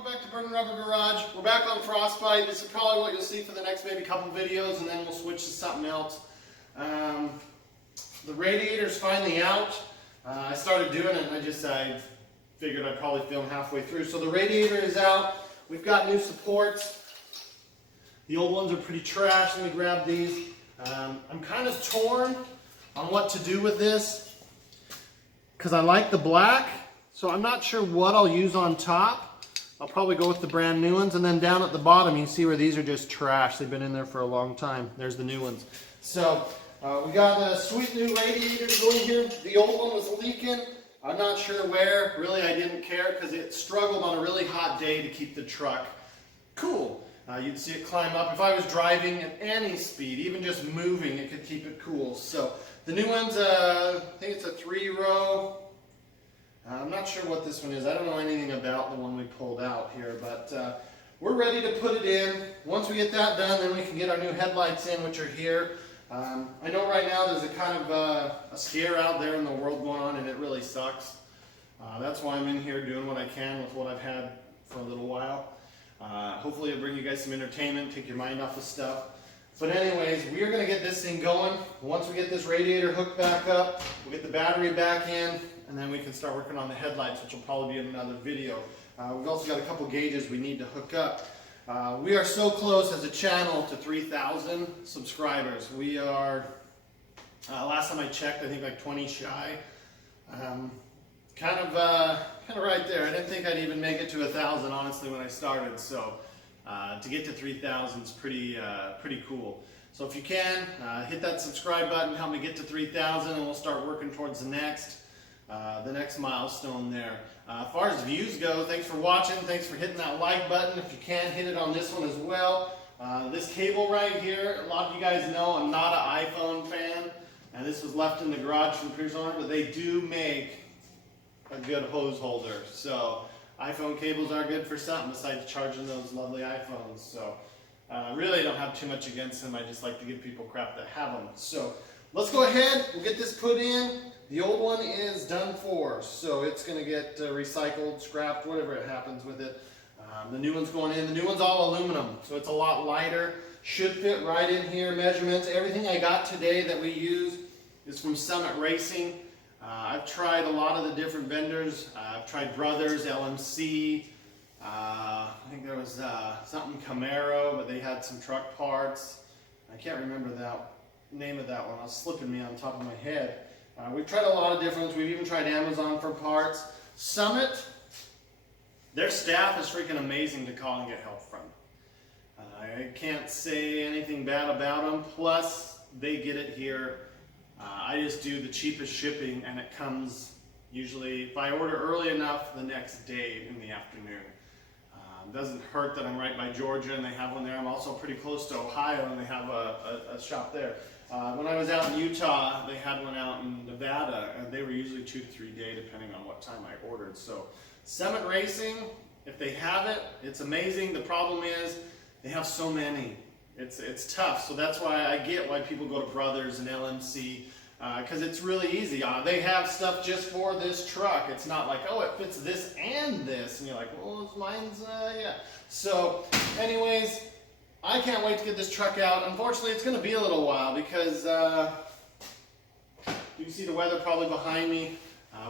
welcome back to Burning Rubber Garage. We're back on Frostbite. This is probably what you'll see for the next maybe couple videos, and then we'll switch to something else. The radiator's finally out. I started doing it and I figured I'd probably film halfway through. So the radiator is out. We've got new supports. The old ones are pretty trash. Let me grab these. I'm kind of torn on what to do with this because I like the black. So I'm not sure what I'll use on top. I'll probably go with the brand new ones, and then down at the bottom you can see where these are just trash. They've been in there for a long time. There's the new ones. So we got a sweet new radiator going here. The old one was leaking. I'm not sure where. Really, I didn't care because it struggled on a really hot day to keep the truck cool. You'd see it climb up. If I was driving at any speed, even just moving, it could keep it cool. So the new one's, I think it's a 3-row. I'm not sure what this one is. I don't know anything about the one we pulled out here, but we're ready to put it in. Once we get that done, then we can get our new headlights in, which are here. I know right now there's a kind of a scare out there in the world going on, and it really sucks. That's why I'm in here doing what I can with what I've had for a little while. Hopefully it'll bring you guys some entertainment, take your mind off of stuff. But anyways, we are going to get this thing going. Once we get this radiator hooked back up, we'll get the battery back in, and then we can start working on the headlights, which will probably be in another video. We've also got a couple gauges we need to hook up. We are so close as a channel to 3,000 subscribers. We are, last time I checked, I think like 20 shy. Kind of right there. I didn't think I'd even make it to 1,000 honestly when I started. So to get to 3,000 is pretty cool. So if you can, hit that subscribe button, help me get to 3,000, and we'll start working towards the next milestone there. As far as views go, thanks for watching. Thanks for hitting that like button. If you can, hit it on this one as well. This cable right here, a lot of you guys know I'm not an iPhone fan, and this was left in the garage from the previous owner, but they do make a good hose holder. So iPhone cables are good for something besides charging those lovely iPhones. So really I don't have too much against them. I just like to give people crap that have them. So let's go ahead. We'll get this put in. The old one is done for, so it's going to get recycled, scrapped, whatever it happens with it. The new one's going in. The new one's all aluminum, so it's a lot lighter. Should fit right in here. Measurements, everything I got today that we use is from Summit Racing. I've tried a lot of the different vendors. I've tried Brothers, LMC. I think there was something Camaro, but they had some truck parts. I can't remember the name of that one. It's slipping me on top of my head. We've tried a lot of different ones. We've even tried Amazon for parts. Summit, their staff is freaking amazing to call and get help from. I can't say anything bad about them. Plus, they get it here. I just do the cheapest shipping, and it comes usually, if I order early enough, the next day in the afternoon. It doesn't hurt that I'm right by Georgia and they have one there. I'm also pretty close to Ohio and they have a shop there. When I was out in Utah, they had one out in Nevada, and they were usually 2 to 3 days depending on what time I ordered. So Summit Racing, if they have it, it's amazing. The problem is they have so many. It's tough, so that's why I get why people go to Brothers and LMC, because it's really easy. They have stuff just for this truck. It's not like, oh, it fits this and this, and you're like, well, mine's, yeah. So anyways, I can't wait to get this truck out. Unfortunately, it's going to be a little while because you can see the weather probably behind me.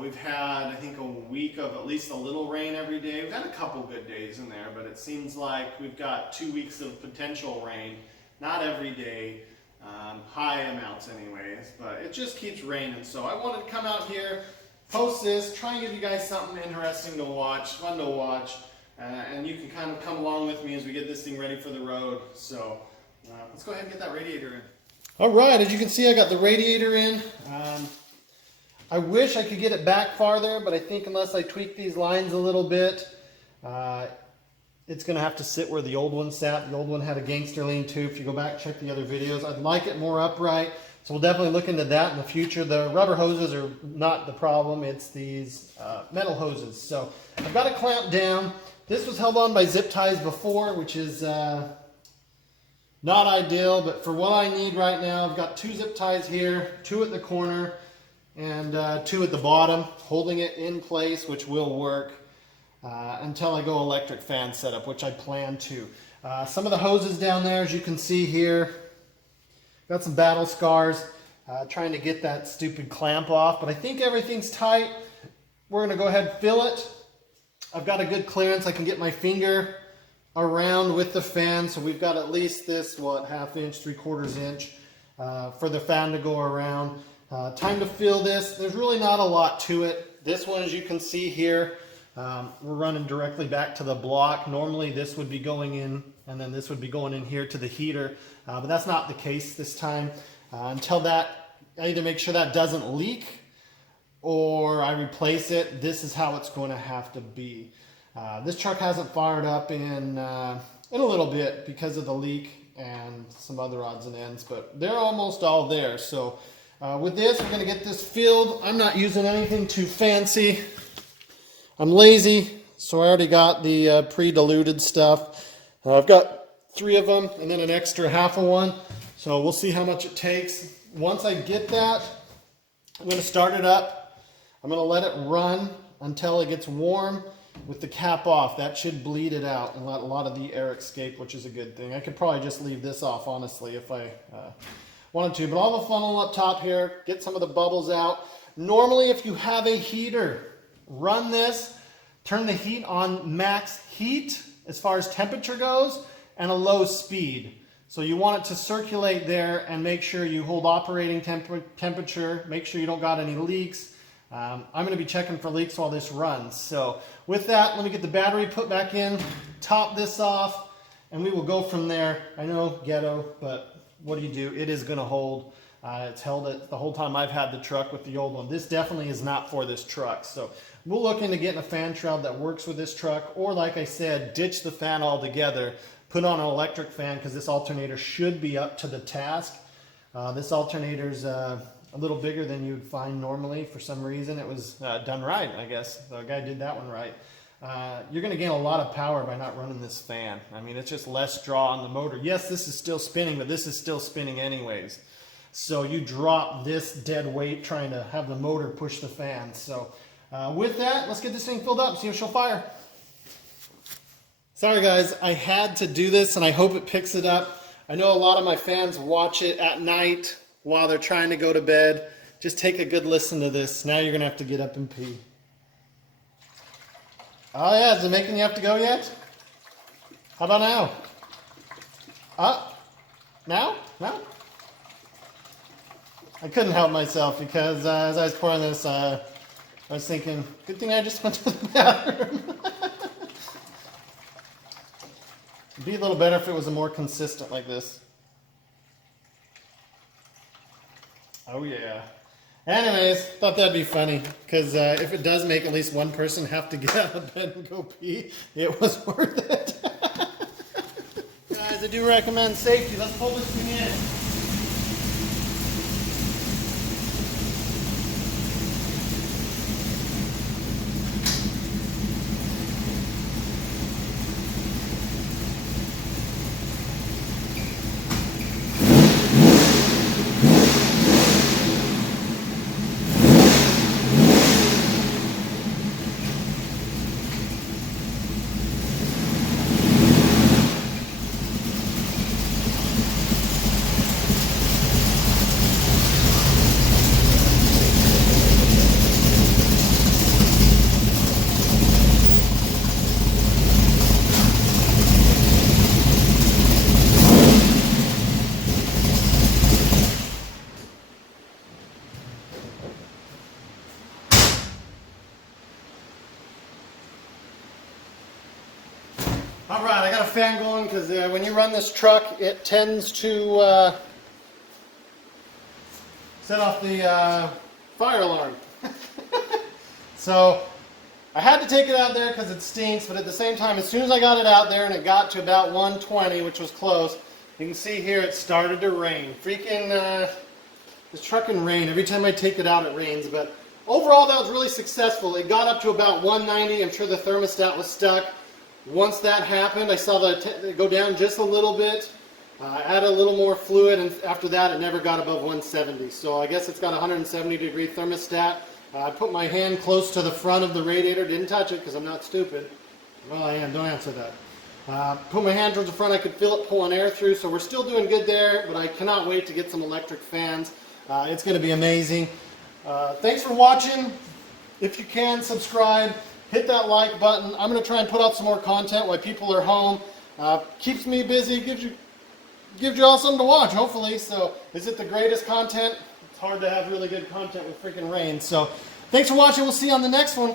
We've had, I think, a week of at least a little rain every day. We've had a couple good days in there, but it seems like we've got 2 weeks of potential rain. Not every day, high amounts anyways, but it just keeps raining. So I wanted to come out here, post this, try and give you guys something interesting to watch, fun to watch. And you can kind of come along with me as we get this thing ready for the road. So let's go ahead and get that radiator in. All right, as you can see, I got the radiator in. I wish I could get it back farther, but I think unless I tweak these lines a little bit, it's going to have to sit where the old one sat. The old one had a gangster lean too. If you go back, check the other videos. I'd like it more upright, so we'll definitely look into that in the future. The rubber hoses are not the problem. It's these metal hoses. So I've got it clamped down. This was held on by zip ties before, which is not ideal, but for what I need right now, I've got 2 zip ties here, 2 at the corner, and 2 at the bottom, holding it in place, which will work. until I go electric fan setup, which I plan to. Some of the hoses down there, as you can see here, got some battle scars, trying to get that stupid clamp off, but I think everything's tight. We're going to go ahead and fill it. I've got a good clearance. I can get my finger around with the fan, so we've got at least this, what, 1/2 inch, 3/4 inch for the fan to go around. Time to fill this. There's really not a lot to it. This one, as you can see here, we're running directly back to the block. Normally this would be going in, and then this would be going in here to the heater, but that's not the case this time. Until that, I either make sure that doesn't leak or I replace it. This is how it's going to have to be. This truck hasn't fired up in a little bit because of the leak and some other odds and ends, but they're almost all there. So with this, we're going to get this filled. I'm not using anything too fancy. I'm lazy, so I already got the pre-diluted stuff. I've got 3 of them and then an extra 1/2 of one. So we'll see how much it takes. Once I get that, I'm going to start it up. I'm going to let it run until it gets warm with the cap off. That should bleed it out and let a lot of the air escape, which is a good thing. I could probably just leave this off, honestly, if I wanted to. But I'll have a funnel up top here, get some of the bubbles out. Normally, if you have a heater, run this, turn the heat on max heat as far as temperature goes, and a low speed. So you want it to circulate there and make sure you hold operating temperature, make sure you don't got any leaks. I'm going to be checking for leaks while this runs. So with that, let me get the battery put back in, top this off, and we will go from there. I know, ghetto, but what do you do? It is going to hold. It's held it the whole time I've had the truck with the old one. This definitely is not for this truck. So we'll look into getting a fan shroud that works with this truck, or like I said, ditch the fan altogether, put on an electric fan, because this alternator should be up to the task. This alternator's a little bigger than you'd find normally. For some reason it was done right, I guess. The guy did that one right. You're going to gain a lot of power by not running this fan. I mean, it's just less draw on the motor. Yes, this is still spinning, but this is still spinning anyways. So you drop this dead weight trying to have the motor push the fan. So with that, let's get this thing filled up, see if she'll fire. Sorry guys, I had to do this and I hope it picks it up. I know a lot of my fans watch it at night while they're trying to go to bed. Just take a good listen to this. Now you're going to have to get up and pee. Oh yeah, is it making you have to go yet? How about now? Now? No? I couldn't help myself because as I was pouring this, I was thinking, good thing I just went to the bathroom. It'd be a little better if it was a more consistent like this. Oh yeah. Anyways, thought that'd be funny, because if it does make at least one person have to get out of bed and go pee, it was worth it. Guys, I do recommend safety. Let's pull this thing in. All right, I got a fan going because when you run this truck, it tends to set off the fire alarm. So I had to take it out there because it stinks, but at the same time, as soon as I got it out there and it got to about 120, which was close, you can see here it started to rain. Freaking this truck can rain. Every time I take it out, it rains. But overall, that was really successful. It got up to about 190. I'm sure the thermostat was stuck. Once that happened, I saw it go down just a little bit. Add a little more fluid, and after that it never got above 170. So I guess it's got a 170 degree thermostat. I put my hand close to the front of the radiator, didn't touch it because I'm not stupid. Well, I am. Don't answer that. Put my hand towards the front. I could feel it pulling air through, so we're still doing good there, but I cannot wait to get some electric fans. It's going to be amazing. Thanks for watching. If you can, subscribe. Hit that like button. I'm going to try and put out some more content while people are home. Keeps me busy, gives you all something to watch, hopefully. So, is it the greatest content? It's hard to have really good content with freaking rain. So, thanks for watching. We'll see you on the next one.